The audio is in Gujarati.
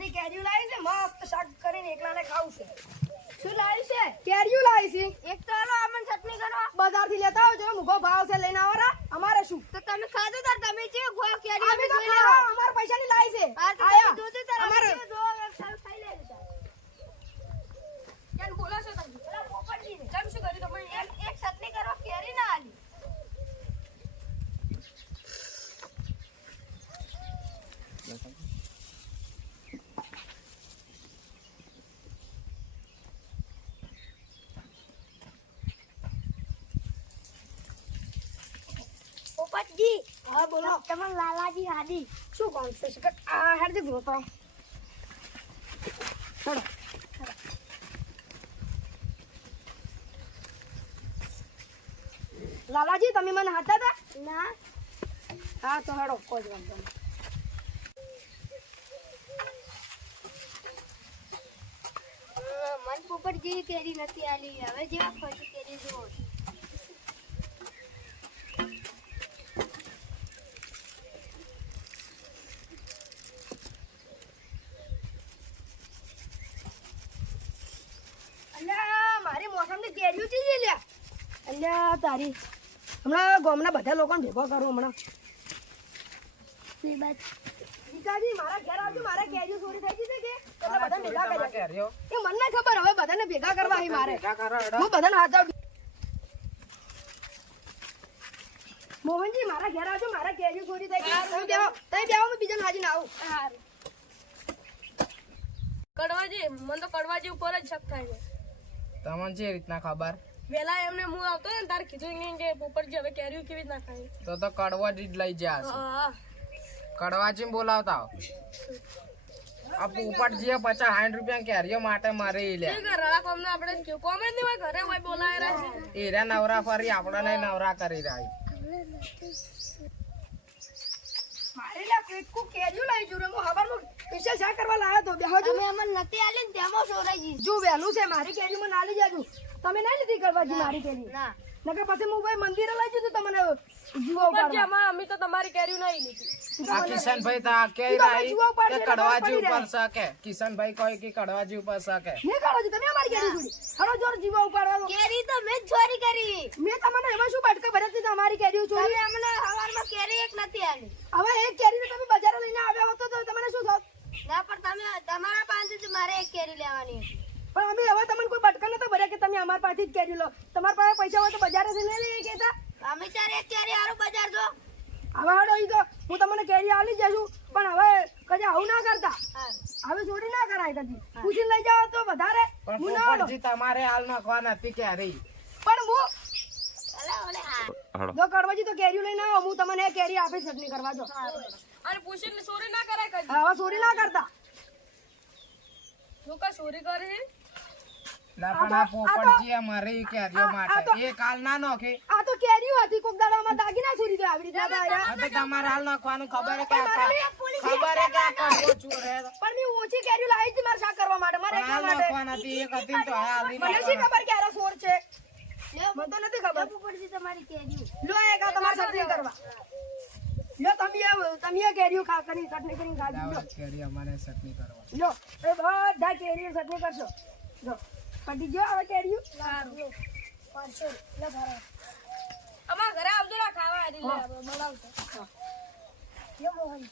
મસ્ત શાક કરીને એકલાને ખાવું છે. શું લાવી છે? કેરીઓ લાવી છે. એક તો હાલો આમન ચટણી કરો. બજારથી લેતા આવજો મુગો ભાવ છે લઈને આવો અમારે શું? તો તમે ખાધો તાર તમે જે ગો કેરીઓ અમે તો ખાવા અમાર પૈસાની લાવી છે આ તો આયા. તમે દૂધ તાર અમારે અમારે જો સાલ ખાઈ લે કેમ બોલો છો તમે પેલા પોપટજી ને કેમ શું કર્યું તમે એક એક ચટણી કરો કેરી ના આલી પોપટજી હા બોલો. તમાર લાલાજી હાદી શું કામ છે? કે- આ હેડજે જોતો ચલો લાલાજી તમે મને હતા હતા? ના. હા તો હેડો કોઈ જ વાંધો નહીં. મન પોપટ જેવી કેરી નથી આલી. હવે જેવા ફરી કેરી જુઓ અલ્યા મારી મોસમની કેરીઓ લ્યા અલ્યા તારી. હમણાં ગામના બધા લોકોને ભેગો કરું હમણાં. જીજાજી મારા ઘેર આવજો મારા કેરીઓ ચોરી થઈ ગઈ છે કે? એટલે બધા ભેગા કર્યા એ મને ખબર હવે બધાને ભેગા કરવા છે મારે. હું બધાને હાથ આવજો મોહનજી મારા ઘેર આવજો મારા કેરીઓ ચોરી થઈ ગઈ તમે બેહો તમે બેહો હું બીજાને હાજી ના આવું કડવાજી મને તો કડવાજી ઉપર જ શક થાય છે. તમને જે રીતના ખબર? વેલા એમને હું આવતો ને તારે કીધું ને કે પોપટજી હવે કેરીઓ કેવી રીતના ખાય તો તો કડવા જ લઈ જ્યા છે. કડવા કડવાજી બોલાવતા આવો. આ પોપટજીએ પચાસ સાઠ રૂપિયા કેરીઓ માટે મારી લે. રળા કોમને આપણે જ કહેવું. કોમે જ હોય ઘરે હોય બોલાયેલા છે. એરા નવરા ફરી આપણને નવરા કરી રહ્યા લ્યા કેટલું લઈ જુ હું હવારમાં સ્પેશિયલ શા કરવા લાવ્યો તો? બેહો તમે અમને નથી આલી ને તેમાં ચોરાઈ ગઈ જો વહેલું છે મારી કેરી મને આલી જાજુ. તમે નહીં લીધી કરવાજી મારી કેરી? ના. નકર પછી હું ભાઈ મંદિરે લઈ જતું તમને જીવો અમે તો તમારી કેરીઓ નહીં લીધી. આ કિશનભાઈ તો આ કે ઈ તો રાઈ ભાઈ જુઓ પાડશે કે કડવાજી ઉપર કિશનભાઈ કે કડવાજી નહીં કરો તમે અમારી કેરી છોડી. હલો જોર જીવો ઉપાડવા. કેરી મેં ચોરી કરી. મેં તમને એમાં શું બટકા ભરત હતી? તમારી કેરીઓ તમે ચોરી અમને હવારમાં કેરી એક નથી આલી. હવે એક કેરી તમે બજારે લઈને આવ્યા હોત તો તમને શું થાત? ના પણ તમે તમારા પાસેથી મારે એક કેરી લેવાની પણ અમે હવે તમને કોઈ બટકા નતા ભર્યા કે તમે અમાર પાસેથી જ કેરી લો. તમારા પાસે પૈસા હોય તો બજારેથી લઈ લઈએ કેતા અમે ચારે એક કેરી હારું બજાર જો. હવે હડો ઈ તો. હું તમને કેરી આલી જશું પણ હવે કદી આવું ના કરતા. હવે ચોરી ના કરાય કદી. પૂછી લઈ જાઓ તો વધારે. હું ના. તમારે હાલ નાખવાના નથી કેરી હા જો કડવાજી તો કેરી લઈને આવો. હું તમને કેરી આપી ચટણી કરવા જો. અને પૂછીને ચોરી ના કરાય કદી. હવે ચોરી ના કરતા. લોકો ચોરી કરે છે લા પણ આ કેરીઓ આ- આ તો- માટે એ કાલ ના નોખી. આ તો કેરીઓ હતી કોક દાડામાં દાગીના ચોરી દે આવી રીતે આ તો તમારે હાલ નાખવાનું ખબર કે કા- ખબર કે આ ચોર પણ મેં ઓછી કેરીઓ લાવી હતી મારે શા કરવા માટે. મારે હાલ એટલા માટે નાખવાના હતી એક હતી તો હાલ મને શી ખબર કે આરો ચોર છે? મને તો નથી ખબર. પડશે તમારી કેરી લો એક આ તમારે ચટણી કરવા. લો તમે તમે કેરીઓ ખા કરી ચટણી કરીને ખાજો. લો કેરી અમારે ચટણી કરવા. લો એ બધા કેરીઓ ચટણી કરશો. જો પડી ગયો હવે કેરીઓ? પાંચસો લે ભરો અમાર ઘરે આવજો ખાવા લે બનાવતા યો મોહન